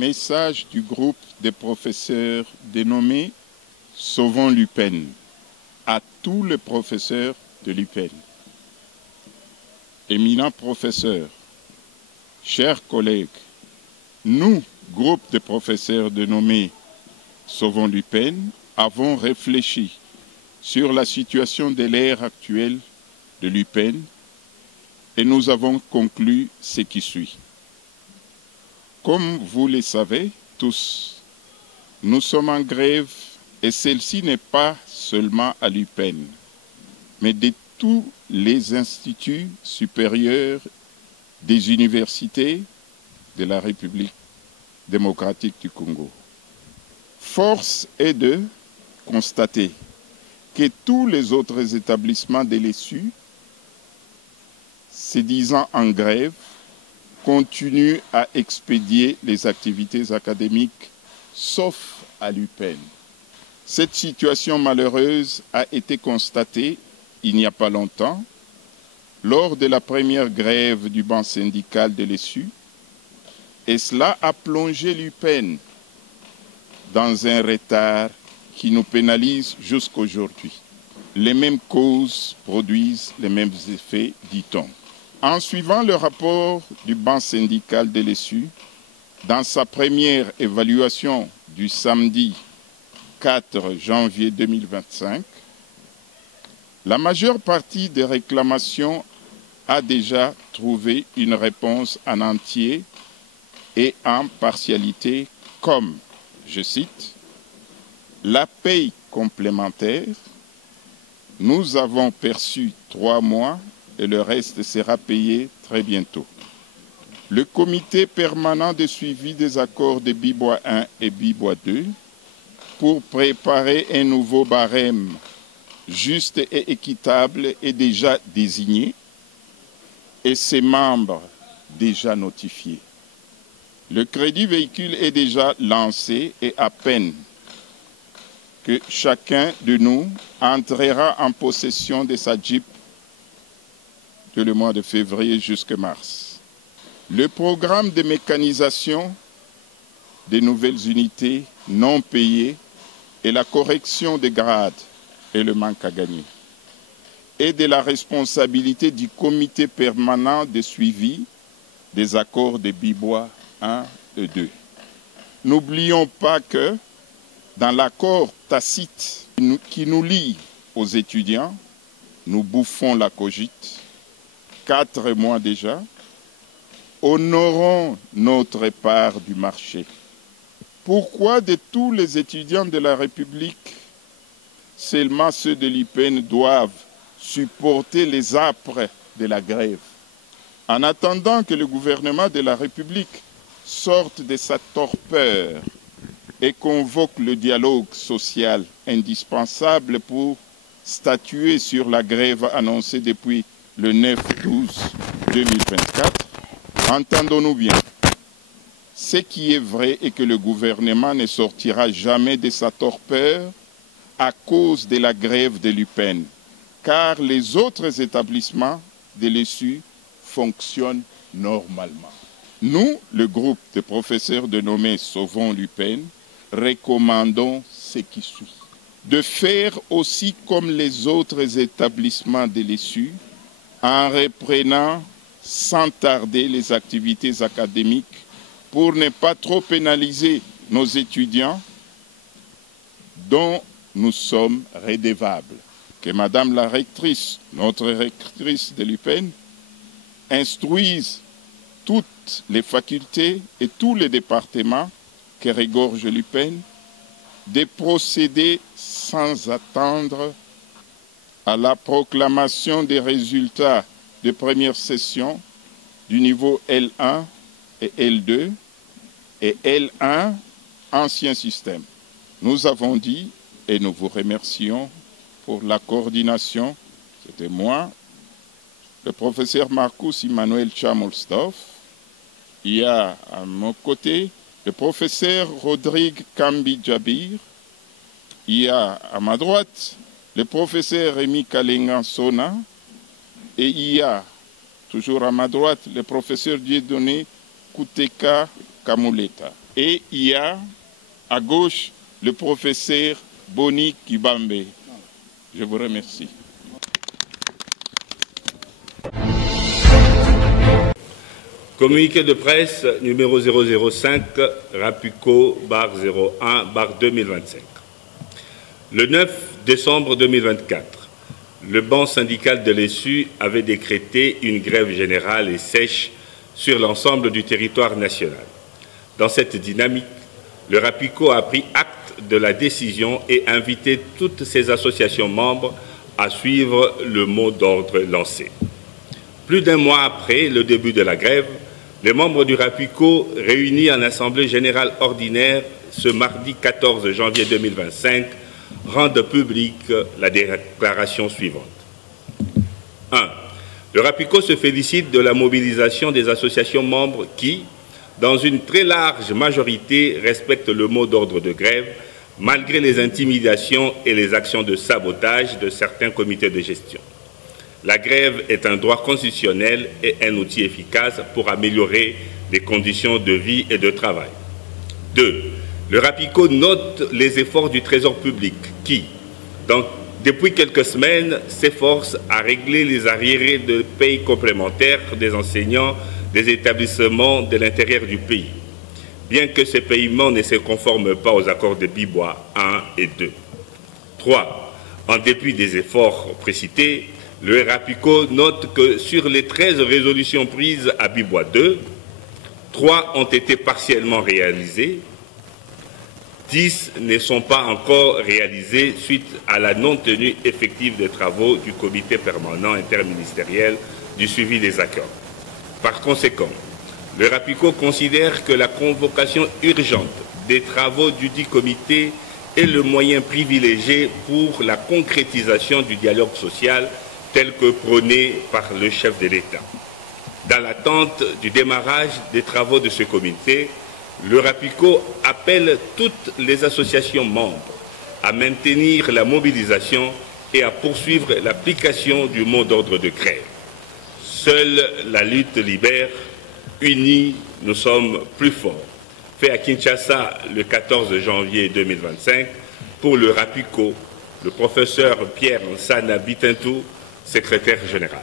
Message du groupe des professeurs dénommé Sauvons l'UPEN à tous les professeurs de l'UPEN. Éminents professeurs, chers collègues, nous, groupe de professeurs dénommés Sauvons l'UPEN, avons réfléchi sur la situation de l'ère actuelle de l'UPEN et nous avons conclu ce qui suit. Comme vous le savez tous, nous sommes en grève et celle-ci n'est pas seulement à l'UPEN, mais de tous les instituts supérieurs des universités de la République démocratique du Congo. Force est de constater que tous les autres établissements de l'ESU, se disant en grève, continuent à expédier les activités académiques, sauf à l'UPEN. Cette situation malheureuse a été constatée il n'y a pas longtemps, lors de la première grève du banc syndical de l'ESU, et cela a plongé l'UPEN dans un retard qui nous pénalise jusqu'aujourd'hui. Les mêmes causes produisent les mêmes effets, dit-on. En suivant le rapport du banc syndical de l'ESU, dans sa première évaluation du samedi 4 janvier 2025, la majeure partie des réclamations a déjà trouvé une réponse en entier et en partialité comme, je cite, la paye complémentaire, nous avons perçu 3 mois et le reste sera payé très bientôt. Le comité permanent de suivi des accords de Bibois 1 et Bibois 2 pour préparer un nouveau barème juste et équitable est déjà désigné et ses membres déjà notifiés. Le crédit véhicule est déjà lancé et à peine que chacun de nous entrera en possession de sa Jeep de le mois de février jusqu'à mars. Le programme de mécanisation des nouvelles unités non payées et la correction des grades et le manque à gagner et de la responsabilité du comité permanent de suivi des accords de Bibois 1 et 2. N'oublions pas que dans l'accord tacite qui nous lie aux étudiants, nous bouffons la cogite, 4 mois déjà, honorons notre part du marché. Pourquoi de tous les étudiants de la République, seulement ceux de l'UPEN doivent supporter les âpres de la grève? En attendant que le gouvernement de la République sorte de sa torpeur et convoque le dialogue social indispensable pour statuer sur la grève annoncée depuis le 9/12/2024, entendons-nous bien. Ce qui est vrai est que le gouvernement ne sortira jamais de sa torpeur à cause de la grève de l'UPEN, car les autres établissements de l'ESU fonctionnent normalement. Nous, le groupe de professeurs dénommé Sauvons l'UPEN, recommandons ce qui suit. De faire aussi comme les autres établissements de l'ESU, en reprenant sans tarder les activités académiques pour ne pas trop pénaliser nos étudiants dont nous sommes redevables. Que Madame la rectrice, notre rectrice de l'UPEN, instruise toutes les facultés et tous les départements que regorge l'UPEN de procéder sans attendre à la proclamation des résultats de première session du niveau L1 et L2 et L1 ancien système. Nous avons dit et nous vous remercions pour la coordination. C'était moi, le professeur Marcus Emmanuel Chamolstov. Il y a à mon côté le professeur Rodrigue Kambi Jabir. Il y a à ma droite le professeur Rémi Kalenga Sona. Et il y a toujours à ma droite le professeur Dieudonné Kouteka Kamuleta. Et il y a à gauche le professeur Boni Kibambe. Je vous remercie. Communiqué de presse numéro 005, Rapuco/01/2025. Le 9 décembre 2024, le banc syndical de l'ESU avait décrété une grève générale et sèche sur l'ensemble du territoire national. Dans cette dynamique, le Rapuco a pris acte de la décision et invité toutes ses associations membres à suivre le mot d'ordre lancé. Plus d'un mois après le début de la grève, les membres du Rapuco, réunis en Assemblée générale ordinaire ce mardi 14 janvier 2025, rendent publique la déclaration suivante. 1. Le Rapuco se félicite de la mobilisation des associations membres qui, dans une très large majorité, respectent le mot d'ordre de grève, malgré les intimidations et les actions de sabotage de certains comités de gestion. La grève est un droit constitutionnel et un outil efficace pour améliorer les conditions de vie et de travail. 2. Le Rapuco note les efforts du Trésor public qui, depuis quelques semaines, s'efforce à régler les arriérés de paye complémentaires des enseignants des établissements de l'intérieur du pays, bien que ces paiements ne se conforment pas aux accords de Bibois 1 et 2. 3. En dépit des efforts précités, le Rapuco note que sur les 13 résolutions prises à Bibois 2, 3 ont été partiellement réalisées, 10 ne sont pas encore réalisées suite à la non-tenue effective des travaux du comité permanent interministériel du suivi des accords. Par conséquent, le Rapuco considère que la convocation urgente des travaux du dit comité est le moyen privilégié pour la concrétisation du dialogue social tel que prôné par le chef de l'État. Dans l'attente du démarrage des travaux de ce comité, le Rapuco appelle toutes les associations membres à maintenir la mobilisation et à poursuivre l'application du mot d'ordre de grève. Seule la lutte libère, unis, nous sommes plus forts. Fait à Kinshasa le 14 janvier 2025, pour le Rapuco, le professeur Pierre Nsana Bitintou, secrétaire général.